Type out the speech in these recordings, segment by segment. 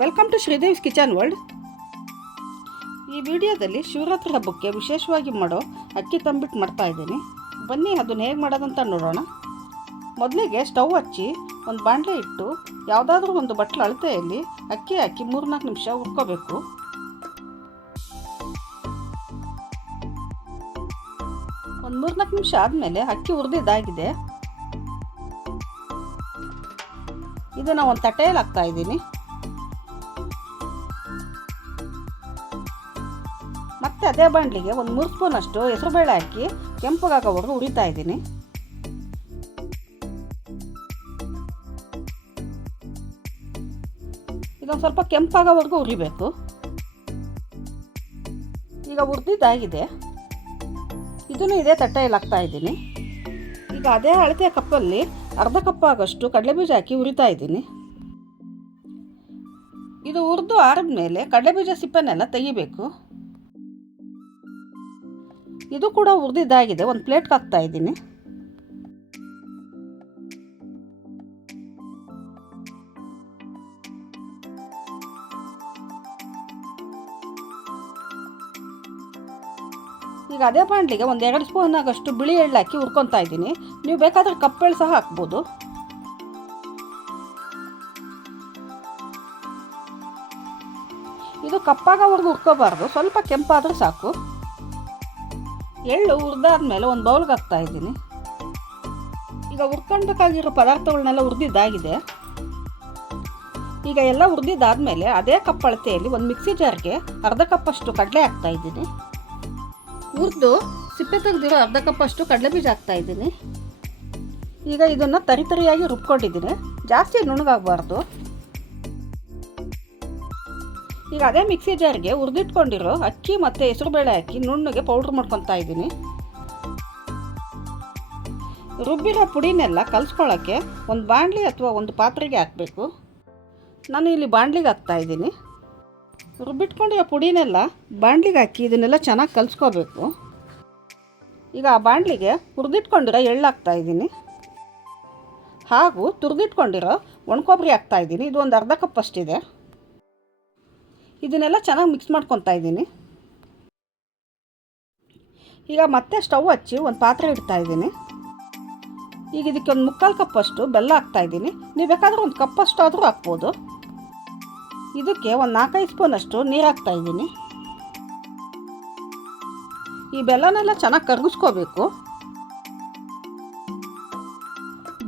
Welcome to Sridev's kitchen world. ಈ ವಿಡಿಯೋದಲ್ಲಿ ಶಿವರಾತ್ರಿ ಹಬ್ಬಕ್ಕೆ ವಿಶೇಷವಾಗಿ ಮಾಡೋ ಅಕ್ಕಿ ತಂಬಿಟ್ಟು ಮಾಡ್ತಾ ಇದ್ದೀನಿ. ಬನ್ನಿ ಅದನ್ನು ಹೇಗೆ ಮಾಡೋದಂತ ನೋಡೋಣ. ಮೊದಲಿಗೆ ಸ್ಟವ್ ಹಚ್ಚಿ ಒಂದು ಬಾಣಲೆ ಇಟ್ಟು ಯಾವುದಾದ್ರೂ ಒಂದು ಬಟ್ಲು ಅಳತೆಯಲ್ಲಿ ಅಕ್ಕಿ ಹಾಕಿ 3-4 ನಿಮಿಷ ಹುರ್ಕೋಬೇಕು. ಒಂದು 3-4 ನಿಮಿಷ ಆದಮೇಲೆ ಅಕ್ಕಿ ಹುರಿದಿದ್ದಾಗಿದೆ. ಇದನ್ನು ಒಂದು ತಟ್ಟೆಯಲ್ಲಿ ಹಾಕ್ತಾ ಇದ್ದೀನಿ. ಮತ್ತೆ ಅದೇ ಬಾಣಲಿಗೆ ಒಂದು 3 ಸ್ಪೂನ್ ಅಷ್ಟು ಹೆಸರುಬೇಳೆ ಹಾಕಿ ಕೆಂಪಗಾಗೋವರೆಗೂ ಹುರಿತಾ ಇದ್ದೀನಿ. ಇದೊಂದು ಸ್ವಲ್ಪ ಕೆಂಪಾಗೋವರೆಗೂ ಹುರಿಬೇಕು. ಈಗ ಹುರಿದಿದ್ದಾಗಿದೆ. ಇದನ್ನು ಇದೇ ತಟ್ಟೆಯಲ್ಲಿ ಹಾಕ್ತಾ ಇದ್ದೀನಿ. ಈಗ ಅದೇ ಅಳತೆಯ ಕಪ್ಪಲ್ಲಿ ಅರ್ಧ ಕಪ್ ಆಗೋಷ್ಟು ಕಡಲೆಬೀಜ ಹಾಕಿ ಹುರಿತಾ ಇದ್ದೀನಿ. ಇದು ಹುರಿದು ಆರಿದ್ಮೇಲೆ ಕಡಲೆಬೀಜ ಸಿಪ್ಪೆನೆಲ್ಲ ತೆಗಿಬೇಕು. ಇದು ಕೂಡ ಹುರಿದಿದ್ದಾಗಿದೆ. ಒಂದು ಪ್ಲೇಟ್ಗೆ ಹಾಕ್ತಾ ಇದ್ದೀನಿ. ಈಗ ಅದೇ ಬಾಣಲಿಗೆ ಒಂದು 2 ಸ್ಪೂನ್ ಆಗೋಷ್ಟು ಬಿಳಿ ಎಳ್ಳು ಹಾಕಿ ಹುರ್ಕೊತಾ ಇದ್ದೀನಿ. ನೀವು ಬೇಕಾದರೆ ಕಪ್ಪೆಳ್ಳು ಸಹ ಹಾಕ್ಬೋದು. ಇದು ಕಪ್ಪಾಗೋವರೆಗೂ ಹುರ್ಕೋಬಾರ್ದು, ಸ್ವಲ್ಪ ಕೆಂಪಾದರೂ ಸಾಕು. ಎಳ್ಳು ಹುರಿದಾದ್ಮೇಲೆ ಒಂದು ಬೌಲ್ಗೆ ಹಾಕ್ತಾ ಇದ್ದೀನಿ. ಈಗ ಹುರ್ಕೊಳ್ಬೇಕಾಗಿರೋ ಪದಾರ್ಥಗಳನ್ನೆಲ್ಲ ಹುರಿದಿದ್ದಾಗಿದೆ. ಈಗ ಎಲ್ಲ ಹುರಿದಿದ್ದಾದ್ಮೇಲೆ ಅದೇ ಕಪ್ ಅಳತೆಯಲ್ಲಿ ಒಂದು ಮಿಕ್ಸಿ ಜಾರ್ಗೆ ಅರ್ಧ ಕಪ್ಪಷ್ಟು ಕಡಲೆ ಹಾಕ್ತಾ ಇದ್ದೀನಿ. ಹುರಿದು ಸಿಪ್ಪೆ ತೆಗೆದಿರೋ ಅರ್ಧ ಕಪ್ಪಷ್ಟು ಕಡಲೆಬೀಜ ಹಾಕ್ತಾ ಇದ್ದೀನಿ. ಈಗ ಇದನ್ನು ತರಿಯಾಗಿ ರುಬ್ಕೊಂಡಿದ್ದೀನಿ, ಜಾಸ್ತಿ ನುಣ್ಣಗಾಗಬಾರ್ದು. ಈಗ ಅದೇ ಮಿಕ್ಸಿ ಜಾರ್ಗೆ ಹುರಿದಿಟ್ಕೊಂಡಿರೋ ಅಕ್ಕಿ ಮತ್ತು ಹೆಸರುಬೇಳೆ ಹಾಕಿ ನುಣ್ಣಗೆ ಪೌಡ್ರ್ ಮಾಡ್ಕೊತಾ ಇದ್ದೀನಿ. ರುಬ್ಬಿರೋ ಪುಡಿನೆಲ್ಲ ಕಲಿಸ್ಕೊಳ್ಳೋಕ್ಕೆ ಒಂದು ಬಾಣಲಿ ಅಥವಾ ಒಂದು ಪಾತ್ರೆಗೆ ಹಾಕಬೇಕು. ನಾನು ಇಲ್ಲಿ ಬಾಣಲಿಗೆ ಹಾಕ್ತಾ ಇದ್ದೀನಿ. ರುಬ್ಬಿಟ್ಕೊಂಡಿರೋ ಪುಡಿನೆಲ್ಲ ಬಾಣಲಿಗೆ ಹಾಕಿ ಇದನ್ನೆಲ್ಲ ಚೆನ್ನಾಗಿ ಕಲಿಸ್ಕೋಬೇಕು. ಈಗ ಆ ಬಾಣಲಿಗೆ ಹುರಿದಿಟ್ಕೊಂಡಿರೋ ಎಳ್ಳು ಹಾಕ್ತಾ ಇದ್ದೀನಿ. ಹಾಗೂ ತುರಿದಿಟ್ಕೊಂಡಿರೋ ಒಣಕೊಬ್ಬರಿ ಹಾಕ್ತಾ ಇದ್ದೀನಿ. ಇದು ಒಂದು ಅರ್ಧ ಕಪ್ ಅಷ್ಟಿದೆ. ಇದನ್ನೆಲ್ಲ ಚೆನ್ನಾಗಿ ಮಿಕ್ಸ್ ಮಾಡ್ಕೊತಾ ಇದ್ದೀನಿ. ಈಗ ಮತ್ತೆ ಸ್ಟವ್ ಹಚ್ಚಿ ಒಂದು ಪಾತ್ರೆ ಇಡ್ತಾ ಇದ್ದೀನಿ. ಈಗ ಇದಕ್ಕೆ ಒಂದು 3/4 ಕಪ್ಪಷ್ಟು ಬೆಲ್ಲ ಹಾಕ್ತಾ ಇದ್ದೀನಿ. ನೀವು ಬೇಕಾದರೆ ಒಂದು ಕಪ್ಪಷ್ಟು ಆದರೂ ಹಾಕ್ಬೋದು. ಇದಕ್ಕೆ ಒಂದು 4-5 ಸ್ಪೂನಷ್ಟು ನೀರು ಹಾಕ್ತಾ ಇದ್ದೀನಿ. ಈ ಬೆಲ್ಲನೆಲ್ಲ ಚೆನ್ನಾಗಿ ಕರಗಿಸ್ಕೋಬೇಕು.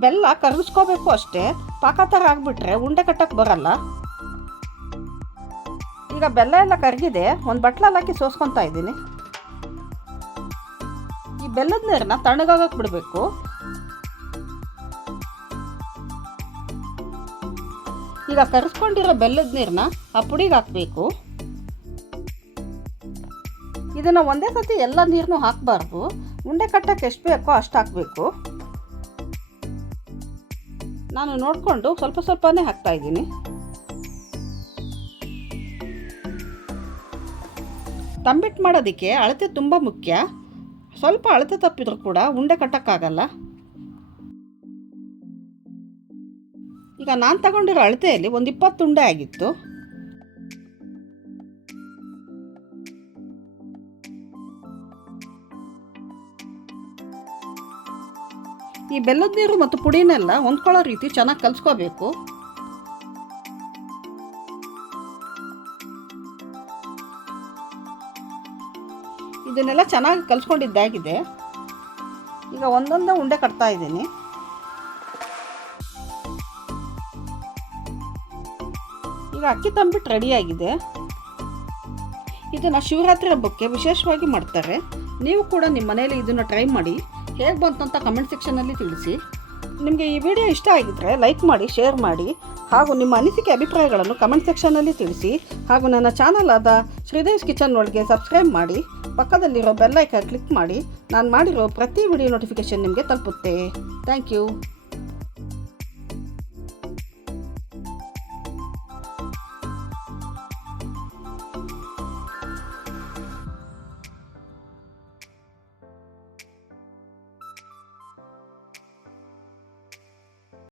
ಬೆಲ್ಲ ಕರಗಿಸ್ಕೋಬೇಕು ಅಷ್ಟೇ, ಪಾಕ ಥರ ಆಗಿಬಿಟ್ರೆ ಉಂಡೆ ಕಟ್ಟಕ್ಕೆ ಬರಲ್ಲ. ಈಗ ಬೆಲ್ಲ ಎಲ್ಲ ಕರಗಿದೆ. ಒಂದು ಬಟ್ಲಲ್ಲಿ ಹಾಕಿ ಸೋಸ್ಕೊತಾ ಇದ್ದೀನಿ. ಈ ಬೆಲ್ಲದ ನೀರನ್ನ ತಣ್ಣಗಾಗಕ್ಕೆ ಬಿಡಬೇಕು. ಈಗ ಕರಗಿಸ್ಕೊಂಡಿರೋ ಬೆಲ್ಲದ ನೀರನ್ನ ಆ ಪುಡಿಗೆ ಹಾಕಬೇಕು. ಇದನ್ನು ಒಂದೇ ಸತಿ ಎಲ್ಲ ನೀರನ್ನು ಹಾಕಬಾರ್ದು. ಉಂಡೆ ಕಟ್ಟಕ್ಕೆ ಎಷ್ಟು ಬೇಕೋ ಅಷ್ಟು ಹಾಕಬೇಕು. ನಾನು ನೋಡಿಕೊಂಡು ಸ್ವಲ್ಪ ಸ್ವಲ್ಪನೇ ಹಾಕ್ತಾ ಇದ್ದೀನಿ. ತಂಬಿಟ್ಟು ಮಾಡೋದಕ್ಕೆ ಅಳತೆ ತುಂಬ ಮುಖ್ಯ. ಸ್ವಲ್ಪ ಅಳತೆ ತಪ್ಪಿದ್ರೂ ಕೂಡ ಉಂಡೆ ಕಟ್ಟಕ್ಕಾಗಲ್ಲ. ಈಗ ನಾನು ತಗೊಂಡಿರೋ ಅಳತೆಯಲ್ಲಿ ಒಂದು 20 ಉಂಡೆ ಆಗಿತ್ತು. ಈ ಬೆಲ್ಲದ ನೀರು ಮತ್ತು ಪುಡಿನೆಲ್ಲ ಹೊಂದ್ಕೊಳ್ಳೋ ರೀತಿ ಚೆನ್ನಾಗಿ ಕಲಿಸ್ಕೋಬೇಕು. ಇದನ್ನೆಲ್ಲ ಚೆನ್ನಾಗಿ ಕಲಿಸ್ಕೊಂಡಿದ್ದಾಗಿದೆ. ಈಗ ಒಂದೊಂದೇ ಉಂಡೆ ಕಟ್ತಾ ಇದ್ದೀನಿ. ಈಗ ಅಕ್ಕಿ ತಂಬಿಟ್ಟು ರೆಡಿಯಾಗಿದೆ. ಇದನ್ನು ಶಿವರಾತ್ರಿ ಹಬ್ಬಕ್ಕೆ ವಿಶೇಷವಾಗಿ ಮಾಡ್ತಾರೆ. ನೀವು ಕೂಡ ನಿಮ್ಮ ಮನೆಯಲ್ಲಿ ಇದನ್ನು ಟ್ರೈ ಮಾಡಿ ಹೇಗೆ ಬಂತು ಅಂತ ಕಮೆಂಟ್ ಸೆಕ್ಷನಲ್ಲಿ ತಿಳಿಸಿ. ನಿಮಗೆ ಈ ವಿಡಿಯೋ ಇಷ್ಟ ಆಗಿದ್ದರೆ ಲೈಕ್ ಮಾಡಿ, ಶೇರ್ ಮಾಡಿ, ಹಾಗೂ ನಿಮ್ಮ ಅನಿಸಿಕೆ ಅಭಿಪ್ರಾಯಗಳನ್ನು ಕಮೆಂಟ್ ಸೆಕ್ಷನಲ್ಲಿ ತಿಳಿಸಿ. ಹಾಗೂ ನನ್ನ ಚಾನಲ್ ಆದ ಶ್ರೀದೇವ್ಸ್ ಕಿಚನ್ ವರ್ಲ್ಡ್ಗೆ ಸಬ್ಸ್ಕ್ರೈಬ್ ಮಾಡಿ, ಪಕ್ಕದಲ್ಲಿರೋ ಬೆಲ್ ಐಕಾನ್ ಕ್ಲಿಕ್ ಮಾಡಿ. ನಾನು ಮಾಡಿರೋ ಪ್ರತಿ ವಿಡಿಯೋ ನೋಟಿಫಿಕೇಷನ್ ನಿಮಗೆ ತಲುಪುತ್ತೆ. Thank you.